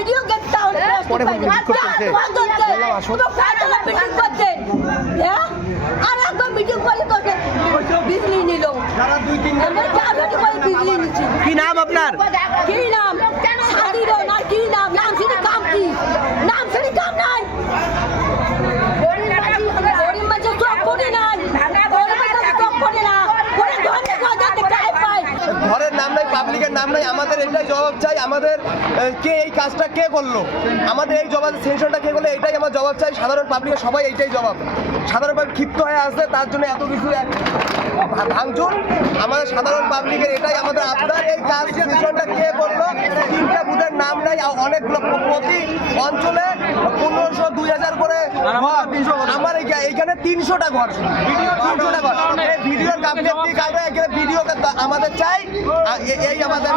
Video দেখতে হবে পরে ভিডিও করতে হ্যাঁ আর একবার ভিডিও করে তোকে বিজলি নিল আমরা চারটি করে বিজলি নিচ্ছি কি নাম আপনার? কি নাম সাদিরো না কি নাম নাম শুনি কাম কি নাম শুনি কাম নাই গরিব মাঝে সব করে নাই গরিব মাঝে সব করে না করে ধরনে গজাতে টাইপ পাই ঘরের নাম নাই, পাবলিকের নাম নাই, আমাদের এটাই জবাব চাই। আমাদের কে এই কাজটা কে করলো, আমাদের এই জবাব সেশনটা কে করলো, এটাই আমার জবাব চাই। সাধারণ পাবলিকের সবাই এইটাই জবাব। সাধারণ পাবলিক ক্ষিপ্ত হয়ে আসছে, তার জন্য এত কিছু ভাঙচুর। আমাদের সাধারণ পাবলিকের এটাই আমাদের আবদার, এই কাজ সেশনটা কে করলো। তিনটা বুথের নাম নাই, অনেকগুলো প্রতি অঞ্চলে 1500 2000 করে আমার এইখানে 300টা ঘর, 300টা ঘর। এই ভিডিওর গাফিলতি কারণে এখানে ভিডিও আমাদের চাই, এই আমাদের